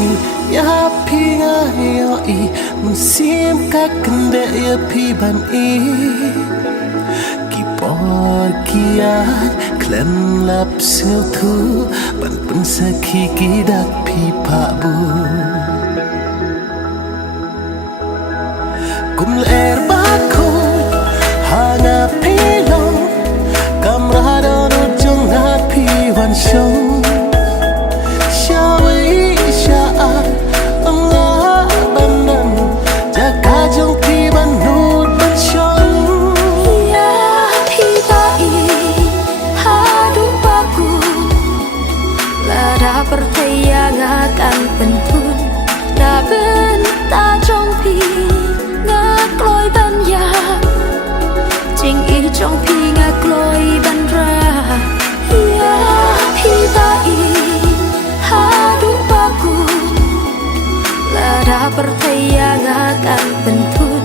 sini ya pinga yo I musim kakende ya piban I kipor kiat klen lap sel tu ban pensaki kidak pipa bu kum ler bako hanga pilong kamrado no jong na piwan show percaya akan pentun na benta trong pi ngak loi ban ya jing I trong pi ngak loi ban ra ya pi ta I hadu baku lada percaya akan pentun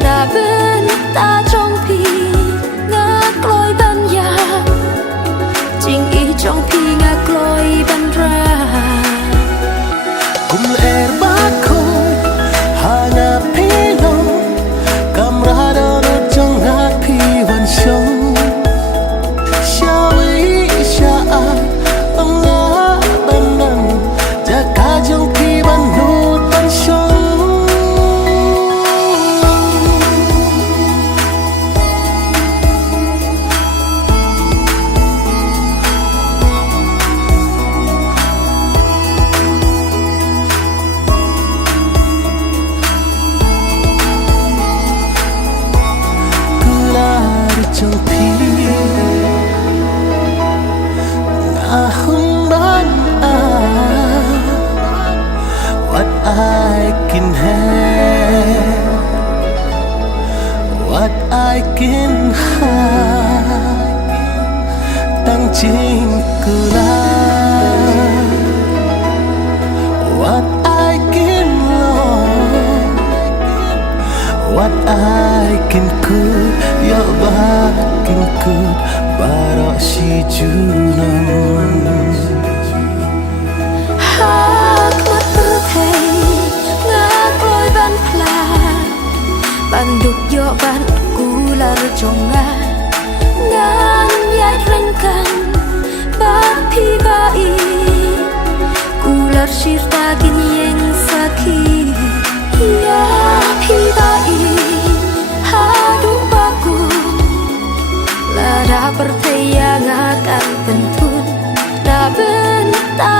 na benta trong pi ngak loi ban ya jing I trong pi ngak loi ban ra kum er bako hana pelo kamrado no jong na pi wan show shawi sha Allah banan jaka jong pi ban nut ban show trong pi ahun ban what I can have what I can have tang ching kula what I can love what I can could ya bakin could bara si junan hak mat perthei ngak loi ban pla ban duk yo ban kular jonga ngan yai rengkan ba pi ba I kular shirta gin yeng saki ya pi ba I hadu baku lada percaya akan pentun na benta